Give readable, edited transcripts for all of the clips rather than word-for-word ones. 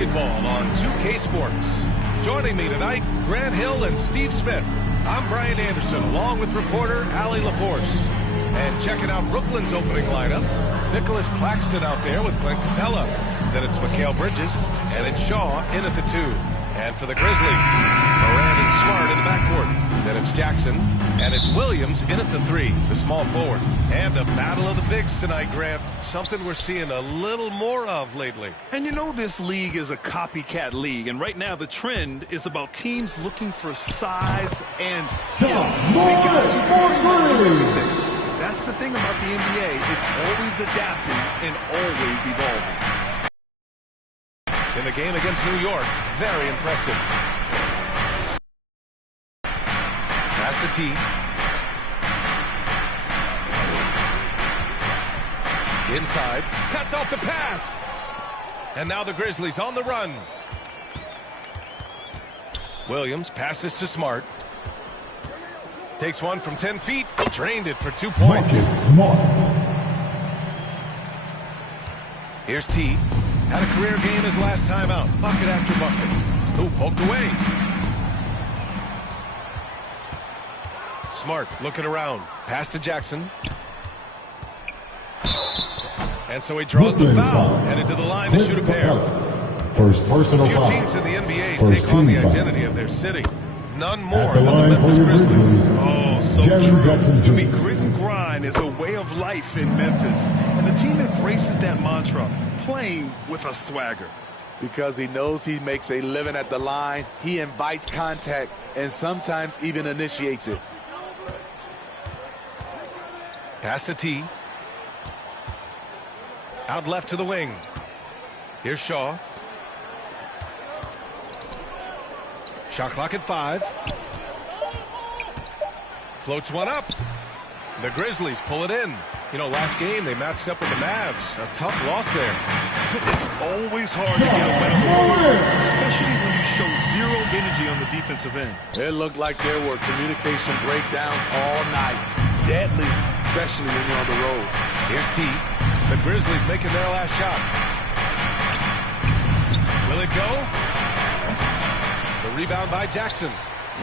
basketball on 2K Sports. Joining me tonight, Grant Hill and Steve Smith. I'm Brian Anderson, along with reporter Allie LaForce. And checking out Brooklyn's opening lineup, Nicholas Claxton out there with Clint Capella. Then it's Mikal Bridges, and it's Shaw in at the 2. And for the Grizzlies, Murant and Smart in the backcourt. Then it's Jackson, and it's Williams in at the 3, the small forward. And a battle of the bigs tonight, Grant. Something we're seeing a little more of lately. And you know this league is a copycat league, and right now the trend is about teams looking for size and skill. That's the thing about the NBA. It's always adapting and always evolving. In the game against New York, very impressive. Pass to T. Inside, cuts off the pass. And now the Grizzlies on the run. Williams passes to Smart. Takes one from 10 feet, drained it for 2 points. Here's T. Had a career game his last time out. Bucket after bucket. Ooh, poked away. Smart looking around. Pass to Jackson. And so he draws the foul. Headed to the line to shoot a pair. First personal foul. A few teams in the NBA take on the identity of their city. None more than the Memphis Grizzlies. Oh, so true. To me, grit and grind is a way of life in Memphis. And the team embraces that mantra, playing with a swagger. Because he knows he makes a living at the line, he invites contact and sometimes even initiates it. Pass to T. Out left to the wing. Here's Shaw. Shot clock at 5. Floats one up. The Grizzlies pull it in. You know, last game they matched up with the Mavs. A tough loss there. It's always hard to get a win on the road, especially when you show zero energy on the defensive end. It looked like there were communication breakdowns all night. Deadly, especially when you're on the road. Here's T. The Grizzlies making their last shot. Will it go? The rebound by Jackson.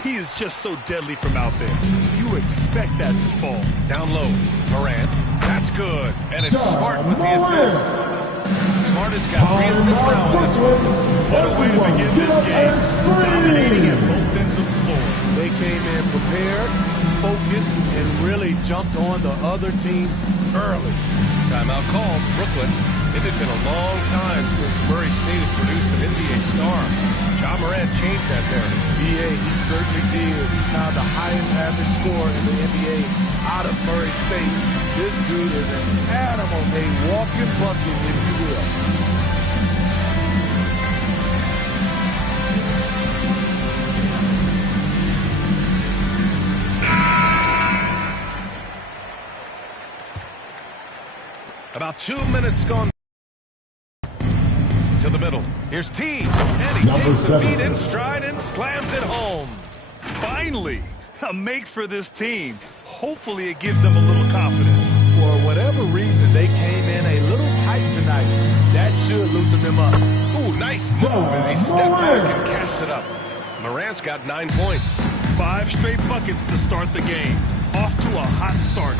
He is just so deadly from out there. You expect that to fall. Down low, Murant. That's good. And it's Smart with the assist. Smart has got 3 assists now in this one. What a way to begin this game. Dominating at both ends of the floor. They came in prepared, focused, and really jumped on the other team early. Timeout called, Brooklyn. It had been a long time since Murray State had produced an NBA star. John Murant changed that narrative. Yeah, he certainly did. He's now the highest average scorer in the NBA out of Murray State. This dude is an animal, a walking bucket, if you will. About 2 minutes gone to the middle. Here's T. And he takes the feet in stride and slams it home. Finally, a make for this team. Hopefully it gives them a little confidence. For whatever reason, they came in a little tight tonight. That should loosen them up. Ooh, nice move as he stepped back and cast it up. Morant's got 9 points. 5 straight buckets to start the game. Off to a hot start.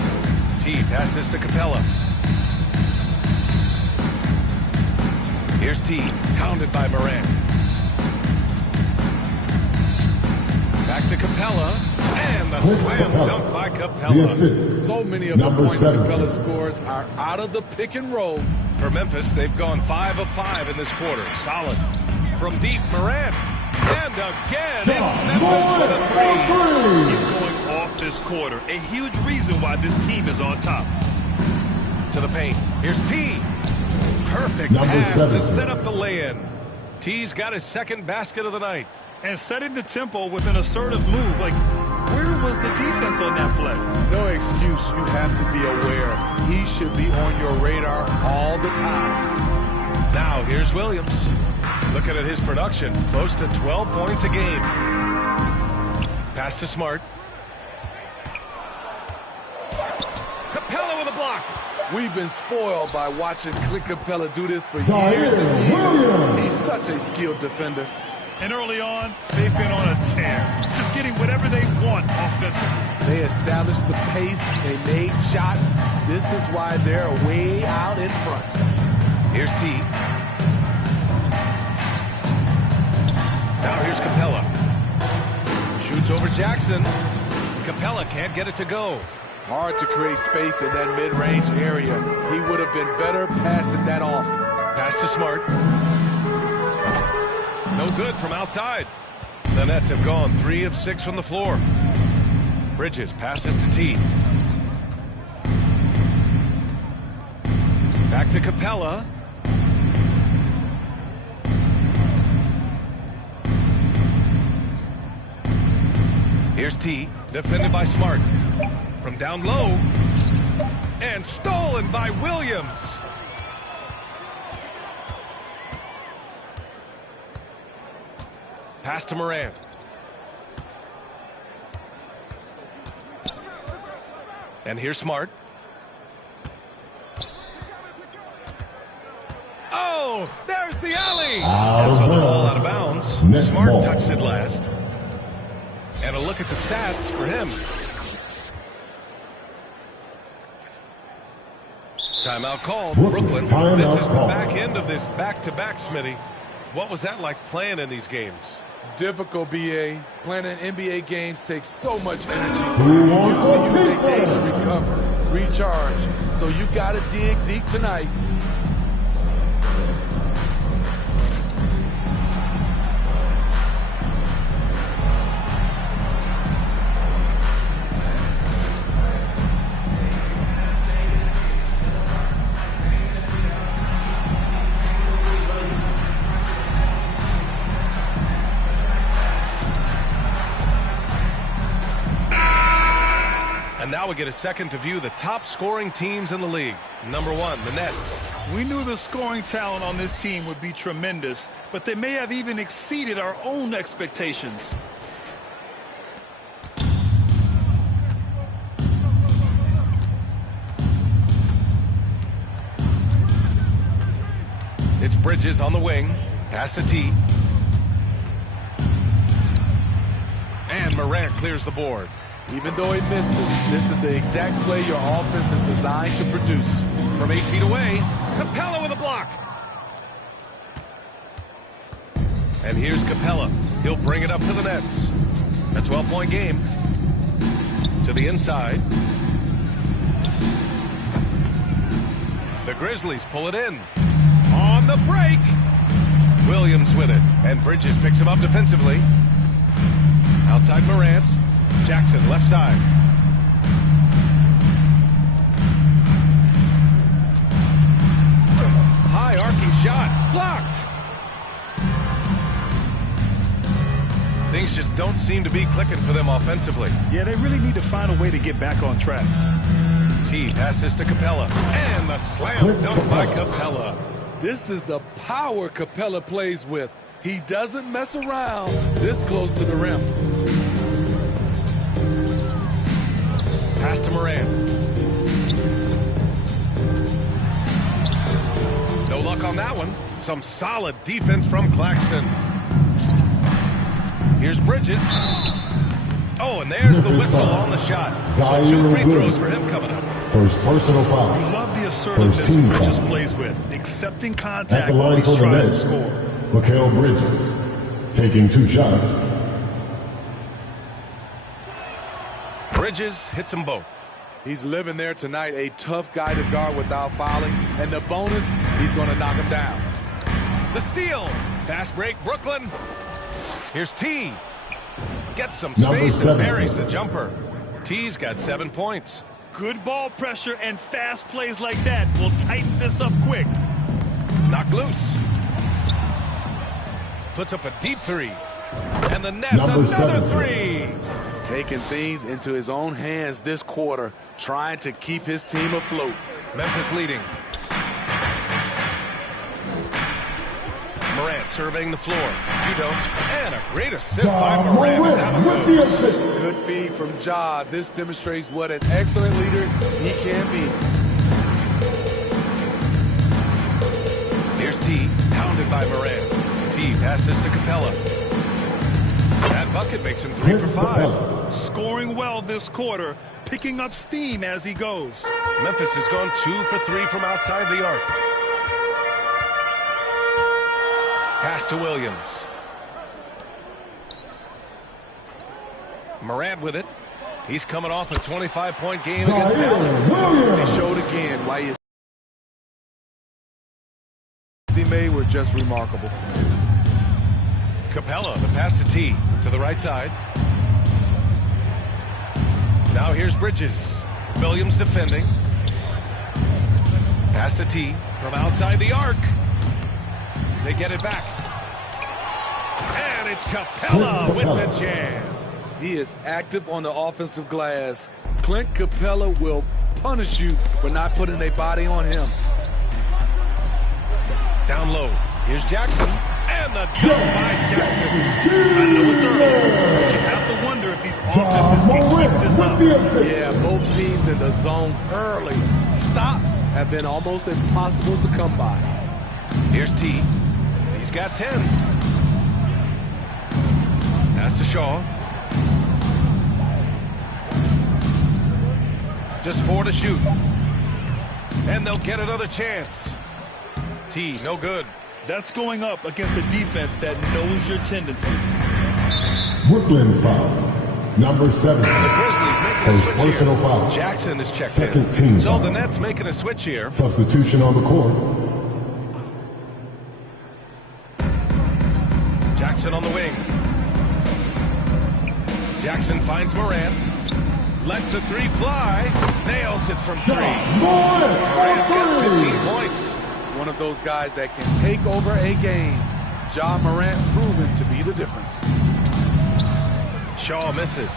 T passes to Capella. Here's T, pounded by Murant. Back to Capella, and the slam dunk by Capella. So many of the points Capella scores are out of the pick and roll. For Memphis, they've gone 5 of 5 in this quarter. Solid. From deep, Murant. And again, it's Memphis with a 3. He's going off this quarter. A huge reason why this team is on top. To the paint. Here's T. Perfect pass to set up the lay-in. T's got his second basket of the night. And setting the tempo with an assertive move. Like, where was the defense on that play? No excuse. You have to be aware. He should be on your radar all the time. Now, here's Williams. Looking at his production, close to 12 points a game. Pass to Smart. Capella with a block. We've been spoiled by watching Clint Capella do this for years and years. He's such a skilled defender. And early on, they've been on a tear, just getting whatever they want offensively. They established the pace, they made shots. This is why they're way out in front. Here's T. Now here's Capella. Shoots over Jackson. Capella can't get it to go. Hard to create space in that mid-range area. He would have been better passing that off. Pass to Smart. No good from outside. The Nets have gone 3 of 6 from the floor. Bridges passes to T. Back to Capella. Here's T, defended by Smart. From down low. And stolen by Williams. Pass to Murant. And here's Smart. Oh, there's the alley. And so the ball out of bounds. Smart touched it last. And a look at the stats for him. Timeout called. Brooklyn. This is the back end of this back-to-back, Smitty. What was that like playing in these games? Difficult, BA. Playing in NBA games takes so much energy. You use a day to recover, recharge. So you got to dig deep tonight. And now we get a second to view the top scoring teams in the league. Number 1, the Nets. We knew the scoring talent on this team would be tremendous, but they may have even exceeded our own expectations. It's Bridges on the wing. Pass to T. And Murant clears the board. Even though he missed it, this is the exact play your offense is designed to produce. From 8 feet away, Capella with a block. And here's Capella. He'll bring it up to the Nets. A 12-point game. To the inside. The Grizzlies pull it in. On the break. Williams with it. And Bridges picks him up defensively. Outside Murant. Jackson, left side. High arcing shot. Blocked. Things just don't seem to be clicking for them offensively. Yeah, they really need to find a way to get back on track. T passes to Capella. And the slam dunk by Capella. This is the power Capella plays with. He doesn't mess around this close to the rim. Pass to Murant. No luck on that one. Some solid defense from Claxton. Here's Bridges. Oh, and there's the whistle on the shot. So 2 free throws for him coming up. First personal foul. You love the assertiveness Bridges plays with, accepting contact while he's trying to score. Mikal Bridges taking 2 shots. Bridges hits them both. He's living there tonight, a tough guy to guard without fouling. And the bonus, he's going to knock him down. The steal. Fast break, Brooklyn. Here's T. Gets some space and buries the jumper. T's got 7 points. Good ball pressure and fast plays like that will tighten this up quick. Knocked loose. Puts up a deep 3. And the Nets another 3. Taking things into his own hands this quarter, trying to keep his team afloat. Memphis leading. Murant surveying the floor. And a great assist by Murant. Good feed from Ja. This demonstrates what an excellent leader he can be. T, pounded by Murant. T passes to Capella. That bucket makes him 3 for 5. Scoring well this quarter, picking up steam as he goes. Memphis has gone 2 for 3 from outside the arc. Pass to Williams. Murant with it. He's coming off a 25-point game against Dallas. They showed again why his he made were just remarkable. Capella, the pass to T, to the right side. Now here's Bridges. Williams defending. Pass to T from outside the arc. They get it back. And it's Capella with the jam. He is active on the offensive glass. Clint Capella will punish you for not putting a body on him. Down low. Here's Jackson. And the dunk by Jackson. I know it's early, but you have to wonder if these offenses can keep this up. Yeah, both teams in the zone early. Stops have been almost impossible to come by. Here's T. He's got 10. Pass to Shaw. Just 4 to shoot. And they'll get another chance. T, no good. That's going up against a defense that knows your tendencies. Brooklyn's foul. Number 7. The Grizzlies making a First switch personal here. foul. Jackson is checked Second in. team So foul. the Nets making a switch here. Substitution on the court. Jackson on the wing. Jackson finds Murant. Lets the 3 fly. Nails it from 3. Morant's got 15 points. One of those guys that can take over a game. Ja Morant proven to be the difference. Shaw misses.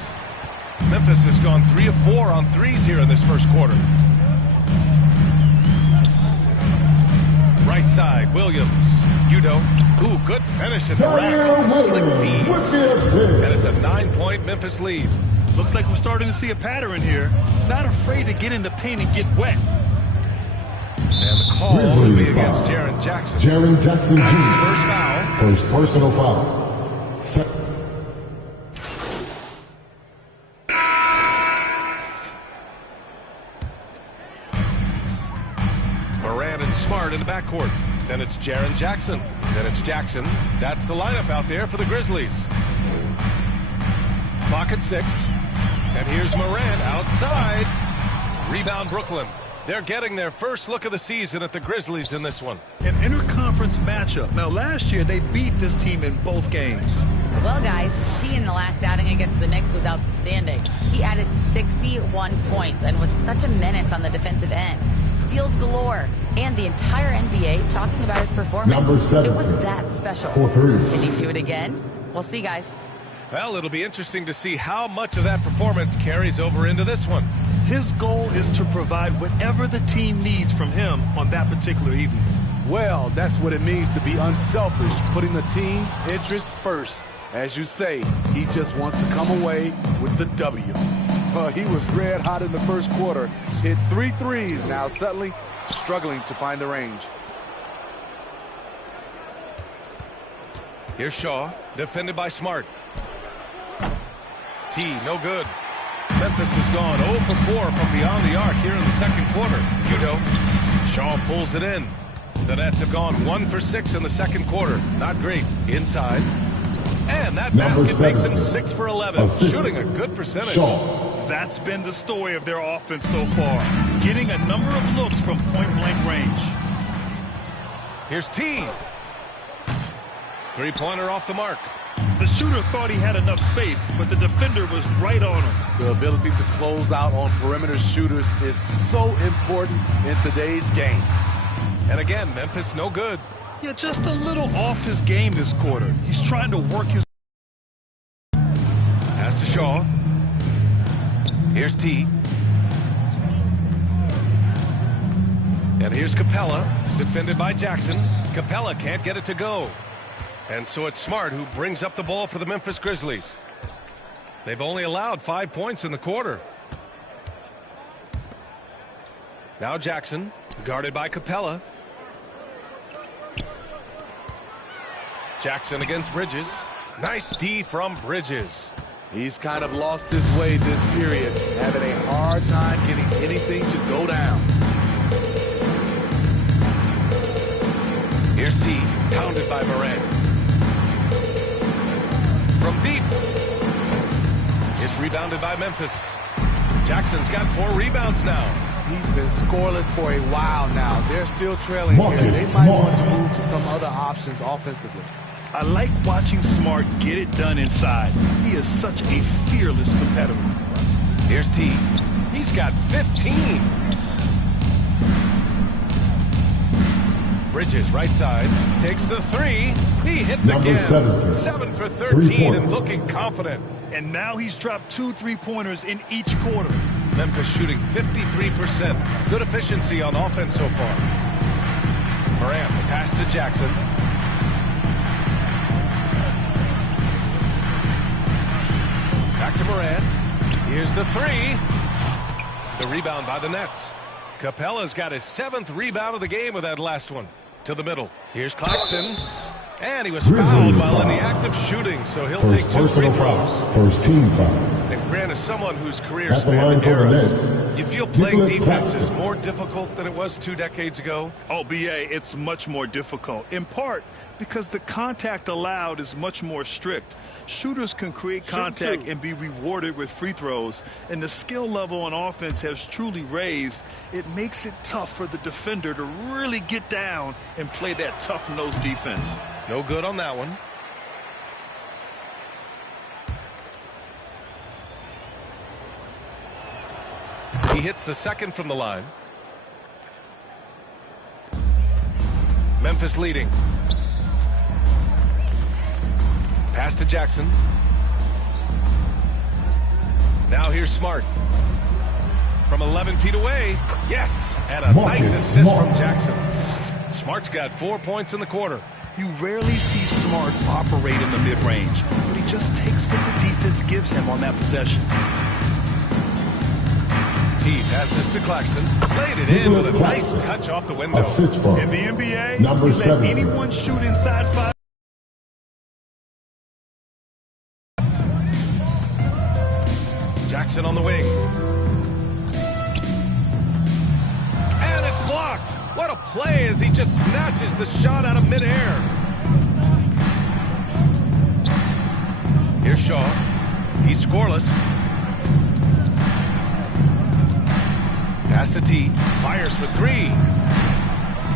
Memphis has gone 3 of 4 on threes here in this first quarter. Right side, Williams. Udo. Ooh, good finish at the rack with a slick feed. And it's a 9-point Memphis lead. Looks like we're starting to see a pattern here. Not afraid to get in the paint and get wet. And the call will be against Jaren Jackson. Jaren Jackson That's his Jr. first foul. First personal foul. Murant and Smart in the backcourt. Then it's Jaren Jackson. Then it's Jackson. That's the lineup out there for the Grizzlies. Clock at 6. And here's Murant outside. Rebound Brooklyn. They're getting their first look of the season at the Grizzlies in this one. An interconference matchup. Now, last year, they beat this team in both games. Well, guys, T in the last outing against the Knicks was outstanding. He added 61 points and was such a menace on the defensive end. Steals galore. And the entire NBA talking about his performance. Number 7. It was that special. 4 threes. Can he do it again? We'll see, guys. Well, it'll be interesting to see how much of that performance carries over into this one. His goal is to provide whatever the team needs from him on that particular evening. Well, that's what it means to be unselfish, putting the team's interests first. As you say, he just wants to come away with the W. He was red hot in the first quarter, hit 3 threes, now suddenly struggling to find the range. Here's Shaw, defended by Smart. T, no good. Memphis has gone 0 for 4 from beyond the arc here in the second quarter. Udo. Shaw pulls it in. The Nets have gone 1 for 6 in the second quarter. Not great. Inside. And that Number basket makes him 7. 6 for 11. Assist. Shooting a good percentage. Shaw. That's been the story of their offense so far. Getting a number of looks from point-blank range. Here's T. 3-pointer off the mark. The shooter thought he had enough space, but the defender was right on him. The ability to close out on perimeter shooters is so important in today's game. And again, Memphis no good. Yeah, just a little off his game this quarter. He's trying to work his... Pass to Shaw. Here's T. And here's Capella, defended by Jackson. Capella can't get it to go. And so it's Smart who brings up the ball for the Memphis Grizzlies. They've only allowed 5 points in the quarter. Now Jackson, guarded by Capella. Jackson against Bridges. Nice D from Bridges. He's kind of lost his way this period, having a hard time getting anything to go down. Here's T, pounded by Murant. From deep. It's rebounded by Memphis. Jackson's got 4 rebounds now. He's been scoreless for a while now. They're still trailing here. They might want to move to some other options offensively. I like watching Smart get it done inside. He is such a fearless competitor. Here's T. He's got 15. Bridges, right side, takes the 3. He hits Number again. 17. 7 for 13 and looking confident. And now he's dropped 2 3-pointers in each quarter. Memphis shooting 53%. Good efficiency on offense so far. Murant, the pass to Jackson. Back to Murant. Here's the 3. The rebound by the Nets. Capella's got his 7th rebound of the game with that last one. To the middle. Here's Claxton. And he was fouled while in the act of shooting, so he'll take 2 free throws. First team foul. And Grant is someone whose career At the line spanned for the eras. Nets, You feel playing Nicholas defense Claxton. is more difficult than it was 2 decades ago? Oh, BA, it's much more difficult, in part because the contact allowed is much more strict. Shooters can create contact and be rewarded with free throws, and the skill level on offense has truly raised. It makes it tough for the defender to really get down and play that tough-nosed defense. No good on that one. He hits the 2nd from the line. Memphis leading. Pass to Jackson. Now here's Smart. From 11 feet away. Yes! And a nice assist from Jackson. Smart's got 4 points in the quarter. You rarely see Smart operate in the mid-range, but he just takes what the defense gives him on that possession. T passes to Claxton. Played it in with a nice touch off the window. In the NBA, Number you let 7. anyone shoot inside 5. Jackson on the wing. And it's blocked. What a play as he just snatches the shot out of midair. Here's Shaw. He's scoreless. Pass to T. Fires for 3.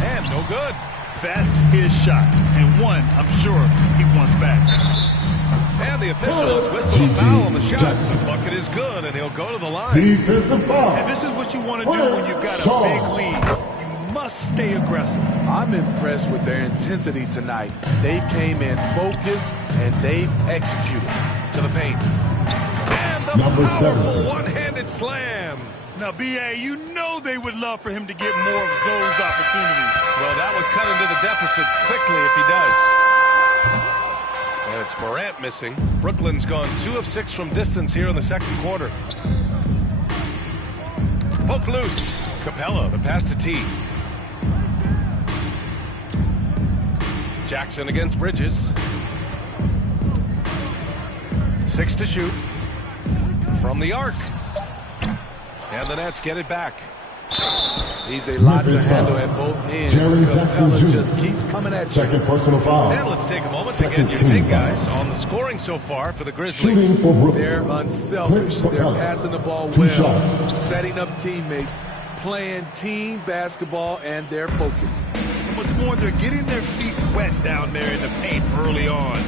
And no good. That's his shot, and one I'm sure he wants back. And the officials whistle a foul on the shot. The bucket is good, and he'll go to the line. Defensive foul. And this is what you want to do when you've got a big lead. You must stay aggressive. I'm impressed with their intensity tonight. They came in focused, and they've executed. To the paint. And the Number powerful 7. one-handed slam. Now, B.A., you know they would love for him to get more of those opportunities. Well, that would cut into the deficit quickly if he does. And it's Murant missing. Brooklyn's gone 2 of 6 from distance here in the 2nd quarter. Poke loose. Capella, the pass to T. Jackson against Bridges. 6 to shoot. From the arc. And the Nets get it back. He's a lot to handle at both ends. Jerry Jackson Capella Jr. just keeps coming at you. Second personal foul. And let's take a moment to Second get your team take, foul. guys, on the scoring so far for the Shooting Grizzlies. for Brooklyn. They're unselfish. Clint They're Capella. passing the ball 2 well, shots. setting up teammates, playing team basketball, and their focus. What's more, they're getting their feet wet down there in the paint early on.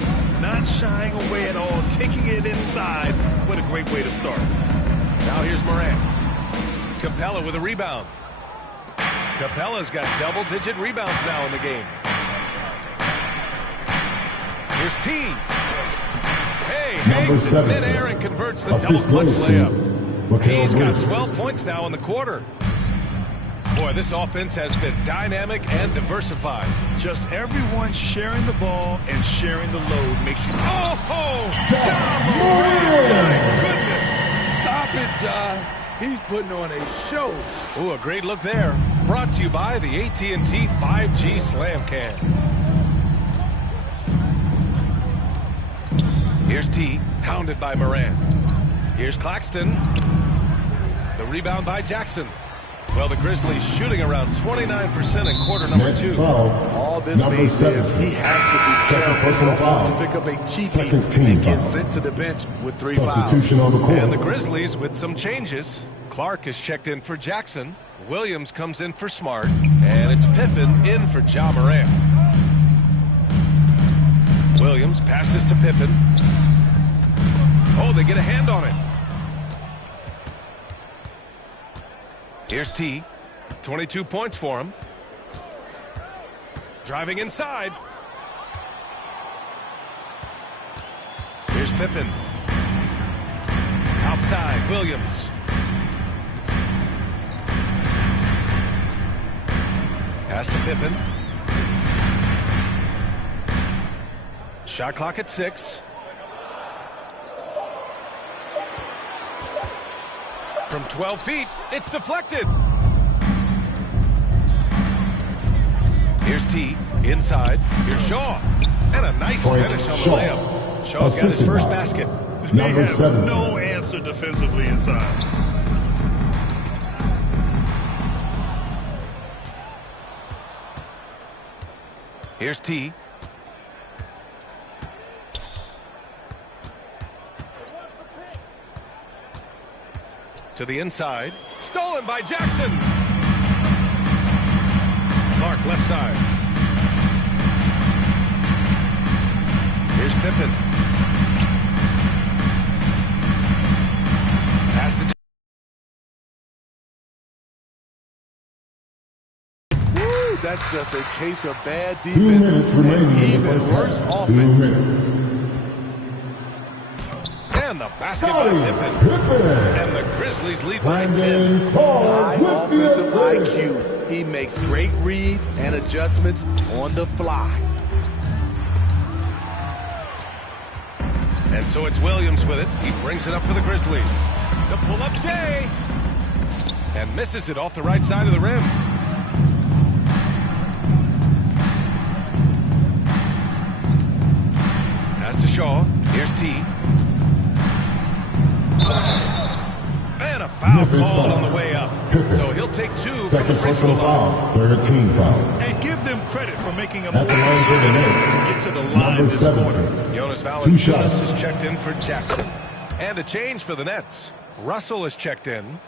Not shying away at all, taking it inside. What a great way to start. Now here's Murant. Capella with a rebound. Capella's got double-digit rebounds now in the game. Here's T. Hey, hangs in 7. midair and converts the Assist double-clutch goes to layup. He's got Bridges. 12 points now in the quarter. Boy, this offense has been dynamic and diversified. Just everyone sharing the ball and sharing the load makes you... Oh, Ja Morant! My goodness! Stop it, John. He's putting on a show. Ooh, a great look there. Brought to you by the AT&T 5G Slam Can. Here's T, hounded by Murant. Here's Claxton. The rebound by Jackson. Well, the Grizzlies shooting around 29% in quarter number 2. All this means is he has to be careful to pick up a cheapie and get sent to the bench with 3 fouls. On the court. And the Grizzlies with some changes. Clark is checked in for Jackson. Williams comes in for Smart. And it's Pippen in for Ja Morant. Williams passes to Pippen. Oh, they get a hand on it. Here's T. 22 points for him. Driving inside. Here's Pippen. Outside, Williams. Pass to Pippen. Shot clock at 6. From 12 feet, it's deflected. Here's T, inside. Here's Shaw. And a nice finish on the layup. Shaw's got his first basket. They have no answer defensively inside. Here's T. To the inside. Stolen by Jackson. Clark left side. Here's Pippen. Pass to Woo, that's just a case of bad defense and even worse offense. And the basket by Pippen. And the Grizzlies lead by 10. High offensive IQ. He makes great reads and adjustments on the fly. And so it's Williams with it. He brings it up for the Grizzlies. The pull-up J. And misses it off the right side of the rim. Pass to Shaw. Here's T. And a foul called on the way up. So he'll take 2 from the free throw line. 13 foul. And give them credit for making a more concerted effort to get to the line this quarter. Jonas Valanciunas is checked in for Jackson. And a change for the Nets. Russell is checked in.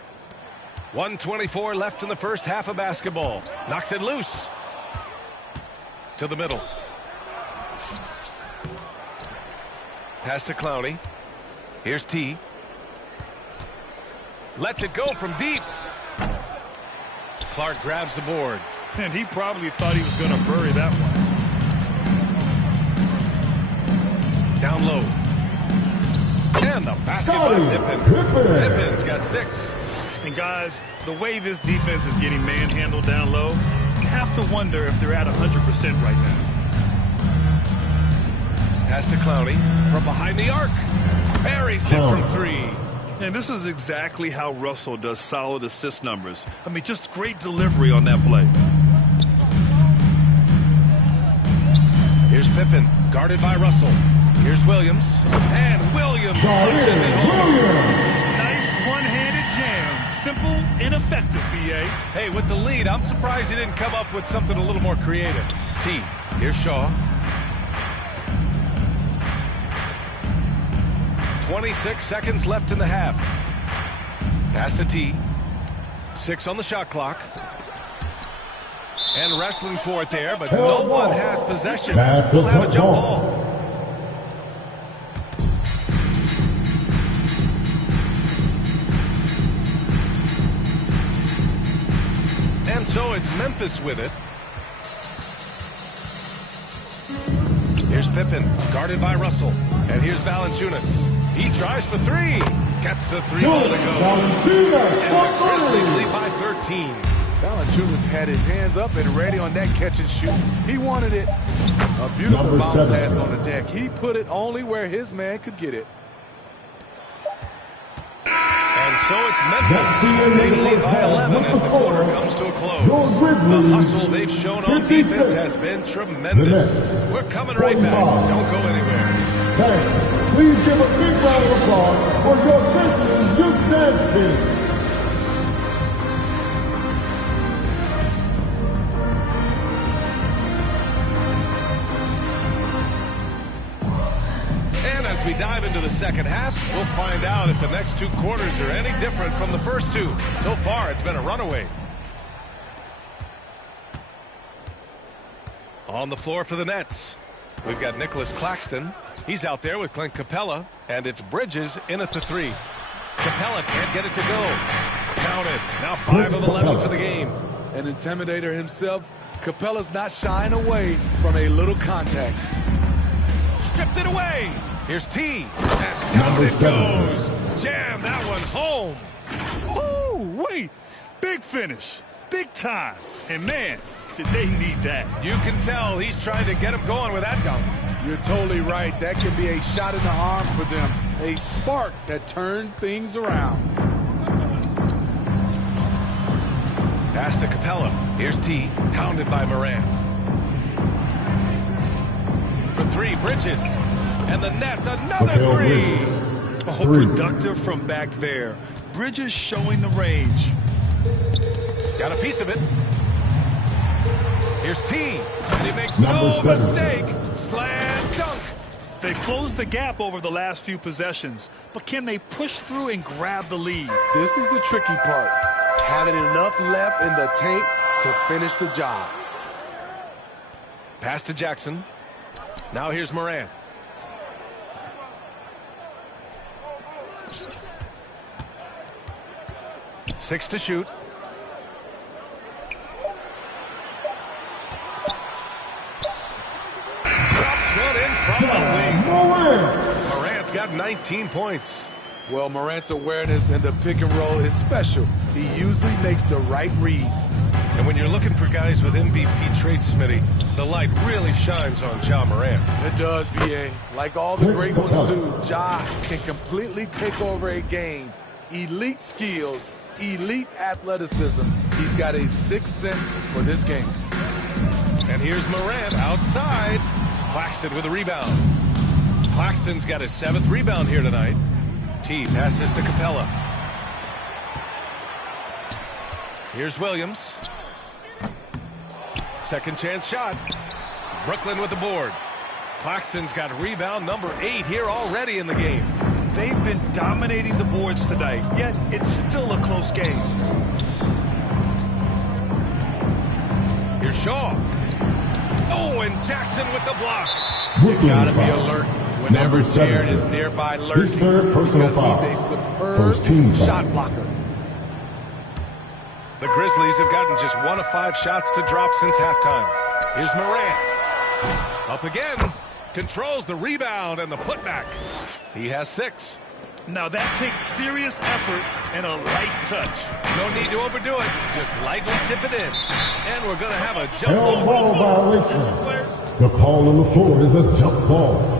1:24 left in the first half of basketball. Knocks it loose. To the middle. Pass to Clowney. Here's T. Lets it go from deep. Clark grabs the board. And he probably thought he was going to bury that one. Down low. And the basket by Pippen. Pippen's got 6. And guys, the way this defense is getting manhandled down low, you have to wonder if they're at 100% right now. Pass to Clowney from behind the arc. Buries it from 3. And this is exactly how Russell does solid assist numbers. I mean, just great delivery on that play. Here's Pippen, guarded by Russell. Here's Williams. And Williams punches it home. Nice one-handed jam. Simple and effective, B.A. Hey, with the lead, I'm surprised he didn't come up with something a little more creative. T. Here's Shaw. 26 seconds left in the half. Pass to T. 6 on the shot clock. And wrestling for it there, but no one has possession. We'll have a jump ball. And so it's Memphis with it. Here's Pippen, guarded by Russell. And here's Valanciunas. He tries for 3. Gets the 3 ball to go. And the Grizzlies lead by 13. Valanciunas had his hands up and ready on that catch and shoot. He wanted it. A beautiful bounce pass on the deck. He put it only where his man could get it. And so it's Memphis. They lead by 11 as the quarter comes to a close. The hustle they've shown on defense has been tremendous. We're coming right back. Don't go anywhere. Please give a big round of applause for your Grizzlers youth dance team. And as we dive into the second half, we'll find out if the next two quarters are any different from the first two. So far, it's been a runaway. On the floor for the Nets, we've got Nicholas Claxton. He's out there with Clint Capella, and it's Bridges in at the three. Capella can't get it to go. Counted. Now 5 of 11 for the game. An intimidator himself, Capella's not shying away from a little contact. Stripped it away. Here's T. And down it goes. Jam that one home. Ooh, wait. Big finish. Big time. And man, did they need that. You can tell he's trying to get him going with that dunk. You're totally right. That could be a shot in the arm for them. A spark that turned things around. Pass to Capella. Here's T. Pounded by Murant. For three, Bridges. And the Nets, another three. Oh, productive from back there. Bridges showing the range. Got a piece of it. Here's T. And he makes no mistake. Slam dunk. They closed the gap over the last few possessions, but can they push through and grab the lead? This is the tricky part. Having enough left in the tank to finish the job. Pass to Jackson. Now here's Murant. Six to shoot. Drops one in from the wing. Morant's got 19 points. Well, Morant's awareness in the pick and roll is special. He usually makes the right reads. And when you're looking for guys with MVP traits, Smitty, the light really shines on Ja Morant. It does, B.A. Like all the great ones do, Ja can completely take over a game. Elite skills, elite athleticism. He's got a sixth sense for this game. And here's Murant outside. Claxton with a rebound. Claxton's got his 7th rebound here tonight. T passes to Capella. Here's Williams. Second chance shot. Brooklyn with the board. Claxton's got rebound number 8 here already in the game. They've been dominating the boards tonight, yet it's still a close game. Here's Shaw. Oh, and Jackson with the block. You gotta be alert whenever Jared is nearby lurking, his third personal because foul. he's a superb First team foul. shot blocker. The Grizzlies have gotten just 1 of 5 shots to drop since halftime. Here's Murant. Up again. Controls the rebound and the putback. He has 6. Now that takes serious effort and a light touch. No need to overdo it. Just lightly tip it in. And we're going to have a jump Held ball violation. Players. The call on the floor is a jump ball.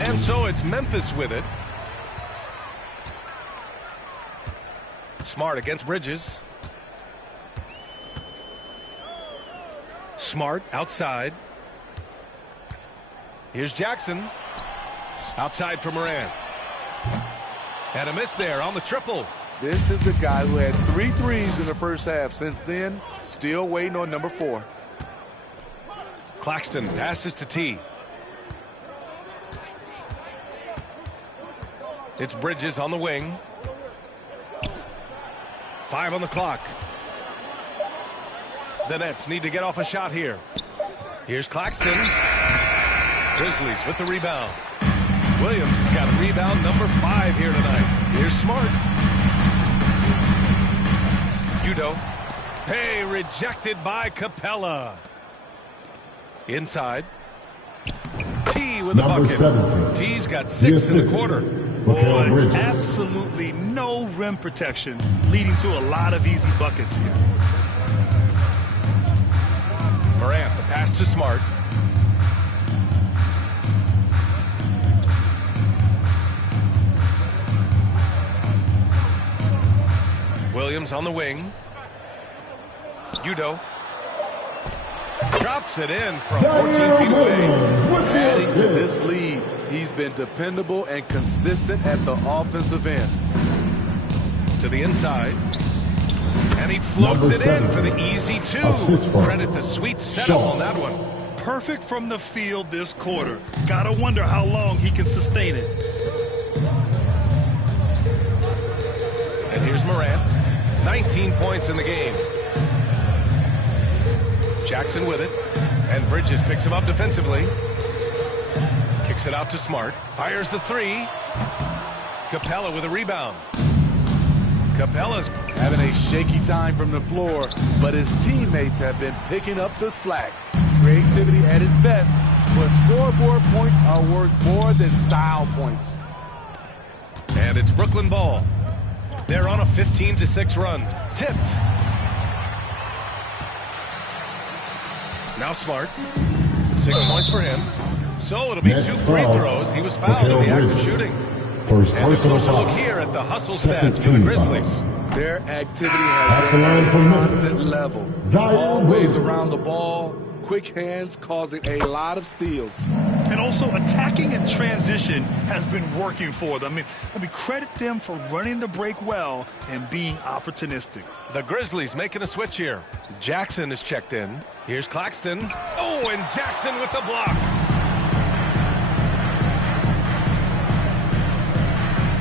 And so it's Memphis with it. Smart against Bridges. Smart outside. Here's Jackson. Outside for Murant. And a miss there on the triple. This is the guy who had 3 threes in the first half. Since then, still waiting on number 4. Claxton passes to T. It's Bridges on the wing. 5 on the clock. The Nets need to get off a shot here. Here's Claxton. Grizzlies with the rebound. Williams has got rebound number 5 here tonight. Here's Smart. Udo. Hey, rejected by Capella. Inside. T with the bucket. 17. T's got 6 in the quarter. Boy, absolutely no rim protection, leading to a lot of easy buckets here. Murant, the pass to Smart. Williams on the wing. Udo. Drops it in from 14 feet away. Adding to this lead, he's been dependable and consistent at the offensive end. To the inside. And he floats it in for the easy two. Credit the sweet setup on that one. Perfect from the field this quarter. Gotta wonder how long he can sustain it. And here's Murant. 19 points in the game. Jackson with it. And Bridges picks him up defensively. Kicks it out to Smart. Fires the three. Capella with a rebound. Capella's having a shaky time from the floor, but his teammates have been picking up the slack. Creativity at his best, but scoreboard points are worth more than style points. And it's Brooklyn ball. They're on a 15-6 run. Tipped. Now Smart. 6 points for him. So it'll be Next 2 free foul. throws. He was fouled in the act of shooting. First And a personal closer foul. look here at the hustle Second stats for the team Grizzlies. foul. Their activity At has the been line at for a Memphis, constant level. Zion Always Williams. around the ball, quick hands causing a lot of steals. And also attacking in transition has been working for them. I mean, credit them for running the break well and being opportunistic. The Grizzlies making a switch here. Jackson is checked in. Here's Claxton. Oh, and Jackson with the block.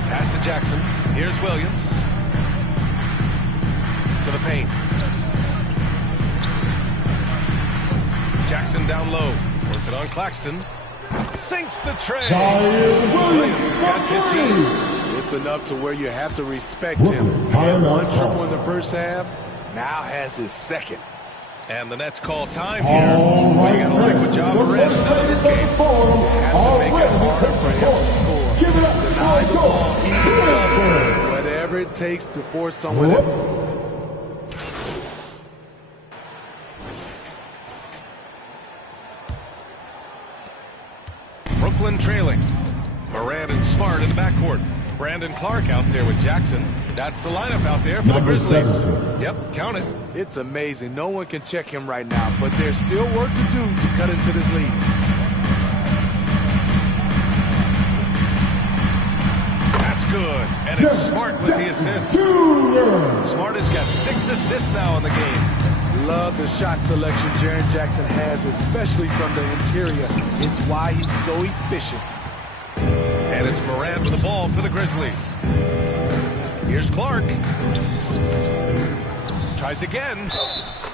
Pass to Jackson. Here's Williams. To the paint. Jackson down low. Working on Claxton. Sinks the tray. Zion Williams Got 15. It's enough to where you have to respect him. He had Timeout one call. triple in the first half, now has his second. And the Nets call time here. All Well, right, you gotta like what John Morant has done in this game. Have to make it harder for him to score. Give it up Deny the for ball, Joe. even tougher. Whatever it takes to force someone to... Brooklyn trailing. Murant and Smart in the backcourt. Brandon Clark out there with Jackson. That's the lineup out there for the Number Grizzlies. 17. Yep, count it. It's amazing. No one can check him right now, but there's still work to do to cut into this lead. That's good. And it's Smart with the assist. Smart has got 6 assists now in the game. Love the shot selection Jaren Jackson has, especially from the interior. It's why he's so efficient. And it's Murant with the ball for the Grizzlies. Here's Clark. Tries again.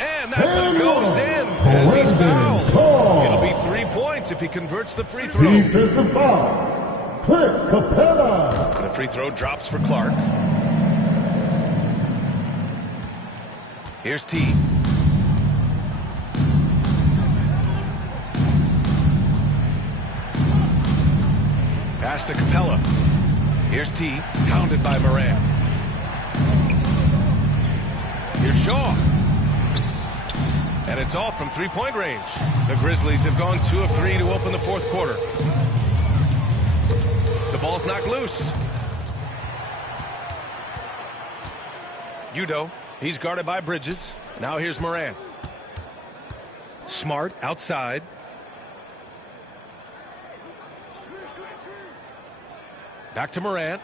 And that one goes in as he's fouled. It'll be 3 points if he converts the free throw. Defensive foul. Clint Capella. The free throw drops for Clark. Here's T. Pass to Capella. Here's T. Pounded by Murant. Here's Shaw. And it's off from three-point range. The Grizzlies have gone 2 of 3 to open the fourth quarter. The ball's knocked loose. Udo. He's guarded by Bridges. Now here's Murant. Smart outside. Back to Murant.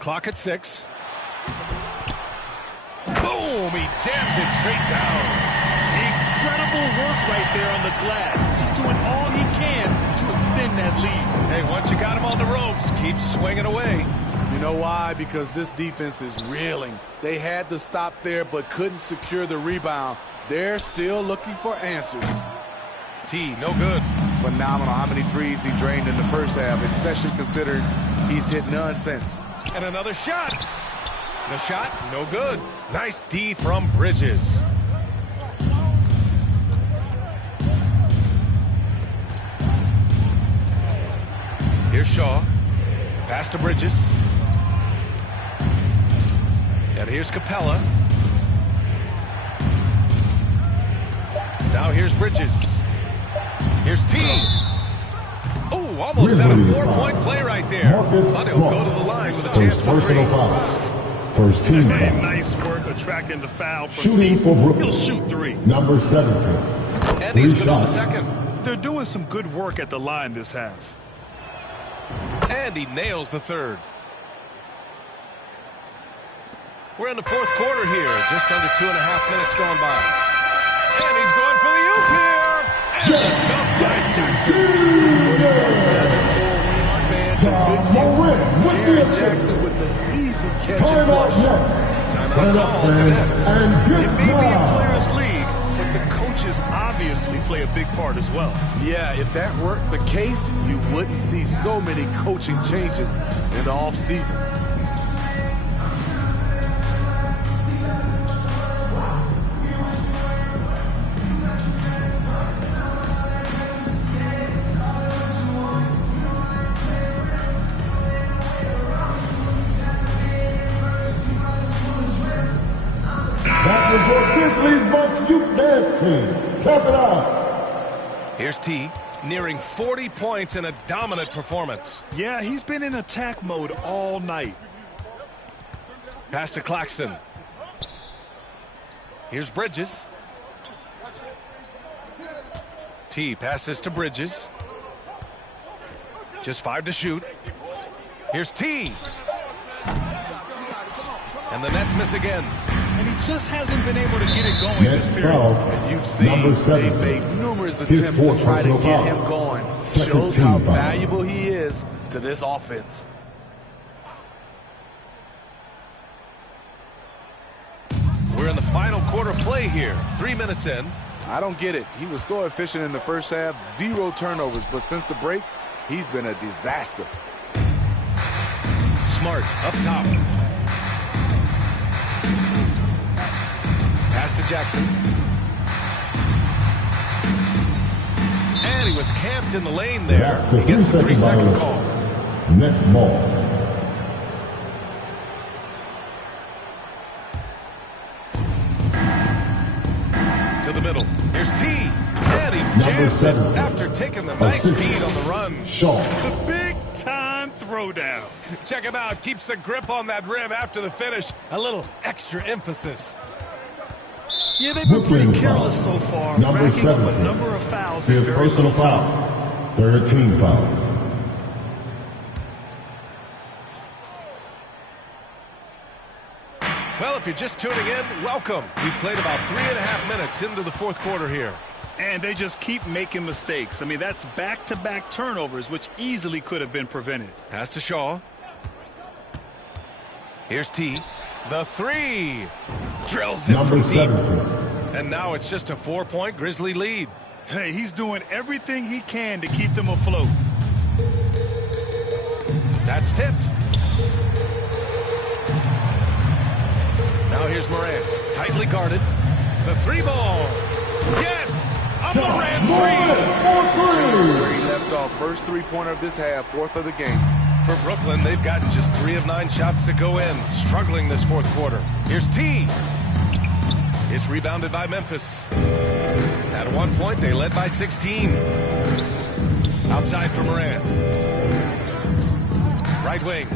Clock at 6. Boom! He jams it straight down. Incredible work right there on the glass. Just doing all he can to extend that lead. Hey, once you got him on the ropes, keep swinging away. You know why? Because this defense is reeling. They had to stop there but couldn't secure the rebound. They're still looking for answers. T, no good. Phenomenal how many threes he drained in the first half, especially considering he's hit none since. And another shot. The shot, no good. Nice D from Bridges. Here's Shaw. Pass to Bridges. And here's Capella. Now here's Bridges. Here's T. Oh, almost had a 4-point play right there. But he'll go to the line with a chance First for 3. personal foul. First team Hey, foul. nice work attracting the foul from Shooting deep. for Brooklyn. He'll shoot 3. Number 17. And he's 3 good on the shots. second. They're doing some good work at the line this half. And he nails the third. We're in the fourth quarter here. Just under 2.5 minutes gone by. And he's going for the oop here. And the dunk by Jackson. 7'4" wingspan. Murant with the assist. Jackson with the easy catch and Time out flush. next. Stand up, fans, and It get may be a loud. player's league, but the coaches obviously play a big part as well. Yeah, if that weren't the case, you wouldn't see so many coaching changes in the offseason. That was your Grizzlies Bucks Youth Dance Team. Clap it up. Here's T, nearing 40 points in a dominant performance. Yeah, he's been in attack mode all night. Pass to Claxton. Here's Bridges. T passes to Bridges. Just 5 to shoot. Here's T. And the Nets miss again. And he just hasn't been able to get it going Next this period. foul, And you've seen number they've 17. made numerous His attempts to fourth try to personal get foul. him going. Second Shows team how foul. valuable he is to this offense. We're in the final quarter play here. 3 minutes in. I don't get it. He was so efficient in the first half, 0 turnovers, but since the break, he's been a disaster. Smart up top. Pass to Jackson. And he was camped in the lane there. That's a He gets the 3-second 3-second violation. call. Next ball. To the middle. Here's T. And he Number jams it 17. after taking the nice Assist. speed on the run. Shaw. The big-time throwdown. Check him out. Keeps the grip on that rim after the finish. A little extra emphasis. Yeah, they've been Brooklyn pretty is careless foul. so far, Number racking up a 17. number of fouls in His very personal little time. foul. Third team foul. Well, if you're just tuning in, welcome. We've played about 3.5 minutes into the fourth quarter here. And they just keep making mistakes. I mean, that's back-to-back turnovers, which easily could have been prevented. Pass to Shaw. Here's T. The 3. Drills it Number from deep. 17. And now it's just a 4-point Grizzly lead. Hey, he's doing everything he can to keep them afloat. That's tipped. Now here's Murant. Tightly guarded. The 3 ball. Yes! A Murant 3! Where he left off, first three-pointer of this half, 4th of the game. For Brooklyn, they've gotten just 3 of 9 shots to go in. Struggling this fourth quarter. Here's T. It's rebounded by Memphis. At one point, they led by 16. Outside for Murant. Right wing.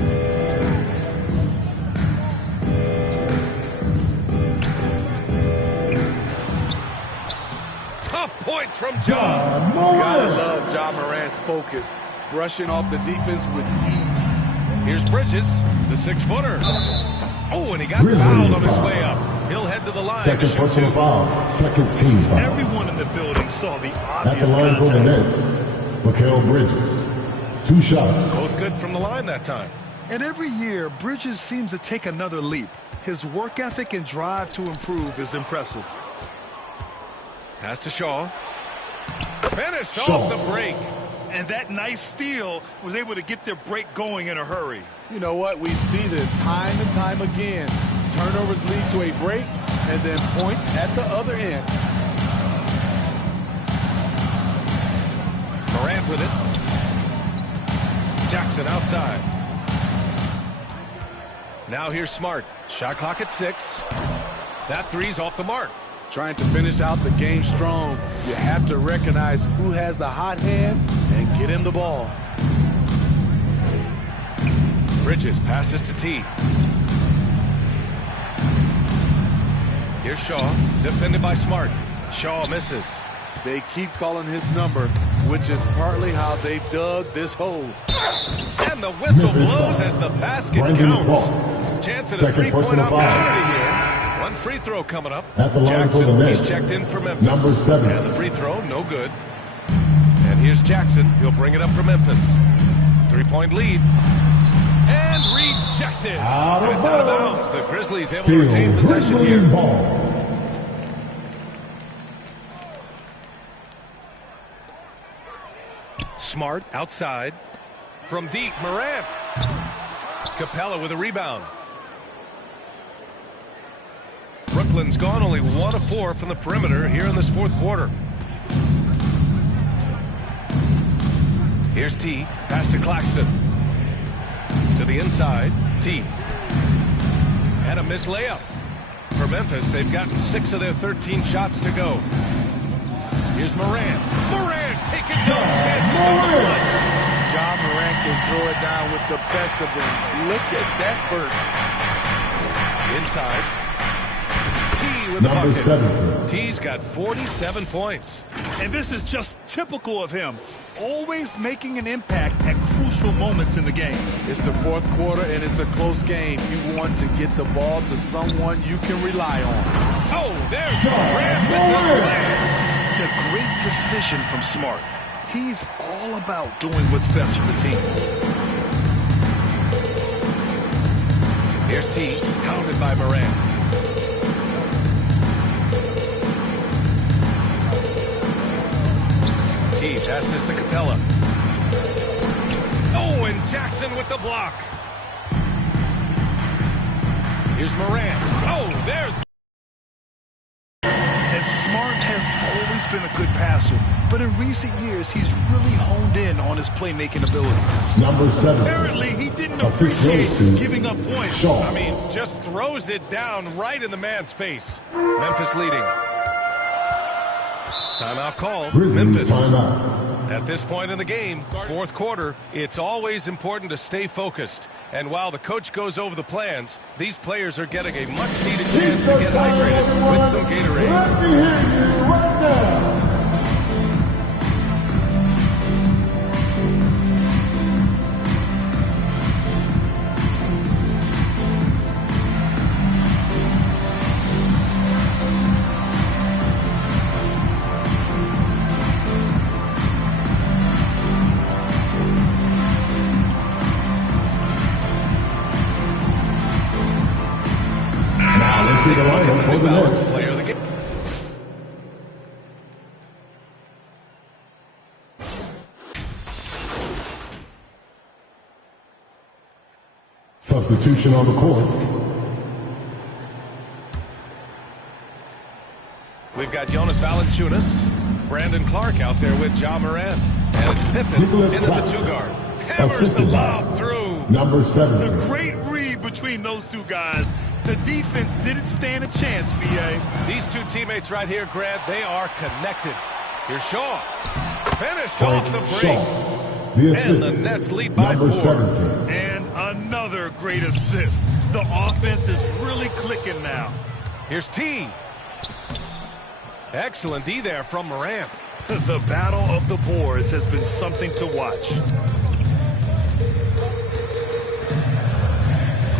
Tough points from John. Gotta love Ja Morant's focus, brushing off the defense with ease. Here's Bridges, the 6-footer. Oh, and he got Grizzlies fouled on his foul. way up. He'll head to the line to Second shoot personal 2. foul. Second team foul. Everyone in the building saw the At the obvious line for the contact. Nets, Mikal Bridges. 2 shots. Both good from the line that time. And every year, Bridges seems to take another leap. His work ethic and drive to improve is impressive. Pass to Shaw. Finished Shaw. off the break. And that nice steal was able to get their break going in a hurry. You know what? We see this time and time again. Turnovers lead to a break, and then points at the other end. Murant with it. Jackson outside. Now here's Smart. Shot clock at 6. That 3's off the mark. Trying to finish out the game strong, you have to recognize who has the hot hand and get him the ball. Bridges passes to T. Here's Shaw, defended by Smart. Shaw misses. They keep calling his number, which is partly how they dug this hole. And the whistle blows as the basket counts. Chance at a three-point opportunity here. One free throw coming up. At the line Jackson, for the Nets. he's checked in for Memphis. Number 7. And the free throw, no good. And here's Jackson. He'll bring it up for Memphis. Three-point lead. And rejected. And it's out of bounds. The Grizzlies able to retain possession here. Ball. Smart outside. From deep, Murant. Capella with a rebound. Brooklyn's gone only 1 of 4 from the perimeter here in this fourth quarter. Here's T. Pass to Claxton. To the inside. T. And a missed layup. For Memphis, they've gotten 6 of their 13 shots to go. Here's Murant. Murant taking no chances on the play. Ja Morant can throw it down with the best of them. Look at that bird. Inside. T with the Number bucket. 17. T's got 47 points. And this is just typical of him. Always making an impact at crucial moments in the game. It's the fourth quarter, and it's a close game. You want to get the ball to someone you can rely on. Oh, there's Murant with the slam. A great decision from Smart. He's all about doing what's best for the team. Here's T, counted by Murant. T passes to Capella. Oh, and Jackson with the block. Here's Murant. Oh, there's... And Smart has always been a good passer, but in recent years, he's really honed in on his playmaking abilities. Number 7. Apparently, he didn't Assist appreciate goes to giving up points. Shaw. I mean, just throws it down right in the man's face. Memphis leading. Timeout call. Grizzlies Memphis. timeout. At this point in the game, fourth quarter, it's always important to stay focused. And while the coach goes over the plans, these players are getting a much-needed chance to get hydrated with some Gatorade. Let me hear you right now. Let's see the lineup for the Nets. Player of the game. Substitution on the court. We've got Jonas Valanciunas, Brandon Clark out there with Ja Morant. And it's Pippen Nicholas into the Claxton. two-guard. Hammers the Assisted by lob through. Number 7. The great read between those two guys. The defense didn't stand a chance, VA. These two teammates right here, Grant, they are connected. Here's Shaw. Finished Frank off the break. Shaw. The assist. And the Nets lead by Number 4. 17. And another great assist. The offense is really clicking now. Here's T. Excellent D there from Morant. The battle of the boards has been something to watch.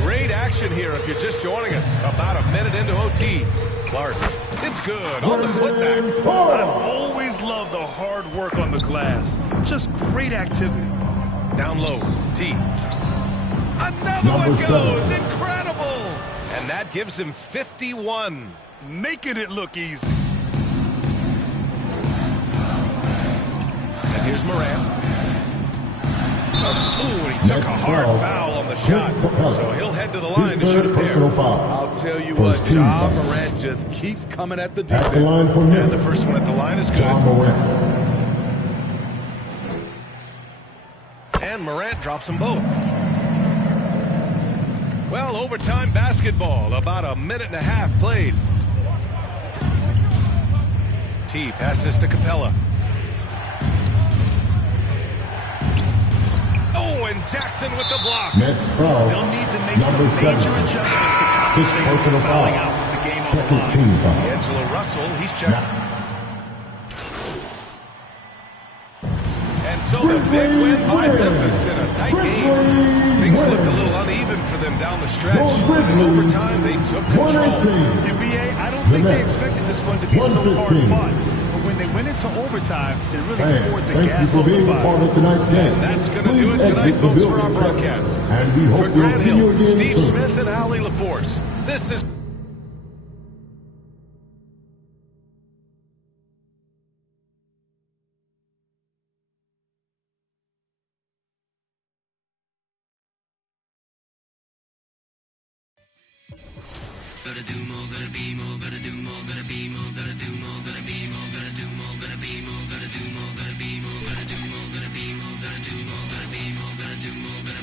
Great action here if you're just joining us. About a minute into OT. Clark. It's good on the putback. I always love the hard work on the glass. Just great activity. Down low. T. Another Number one goes. 7. Incredible. And that gives him 51. Making it look easy. And here's Morant. Ooh, and he took a hard foul on the shot. So he'll head to the line to shoot a personal pair. foul. I'll tell you First what, team Ja foul. Morant just keeps coming at the At defense. the line for And the Memphis. first one at the line is good. Ja Morant. And Morant drops them both. Well, overtime basketball. About a minute and a half played. T passes to Capella. Oh, and Jackson with the block. Nets foul. They'll need to make some Number major 7. adjustments to Sixth compensate for personal fouling foul. out with the game game on the Second line. team foul. D'Angelo Russell, he's checked. And so the big win by Memphis in a tight game. Things looked a little uneven for them down the stretch. But in overtime, they took control. NBA, I don't think they expected this one to be so hard fought. But when they went into overtime, they really poured the gas on the fire. Tonight's game. And that's going to do it tonight, folks, for our broadcast. And we hope For we'll Grant see you Hill, again Steve soon. Smith, and Ali LaForce, this is... Gotta do more, gotta be more, gotta do more, gotta be more, gotta do more, gotta be more, gotta do more, gotta be more, gotta do more, gotta be more, gotta do more, gotta be more, gotta do more, gotta be more, gotta do more, gotta